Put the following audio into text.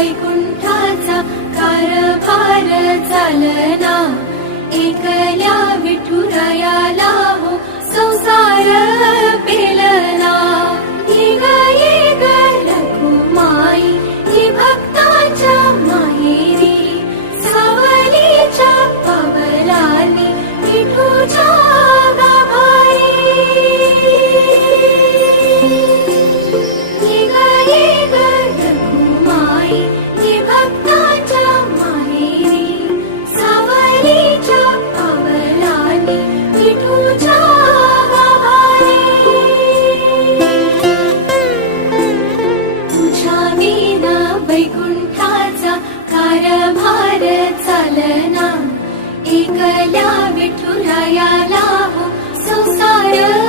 वैकुंठाचा कारभार चालना, एकल्या विठुरायाला हो संसार पेलना। ये ग रखुमाई ही भक्ताच्या माहेरी, सावलीच्या पावलांनी विठूच्या गाभारी। ये ग रखुमाई ही भक्ताच्या माहेरी, सावलीच्या पावलांनी विठूच्या गाभारी। तुझ्या विना वैकुंठाचा कारभार चालना, एकल्या विठुरायाला हो संसार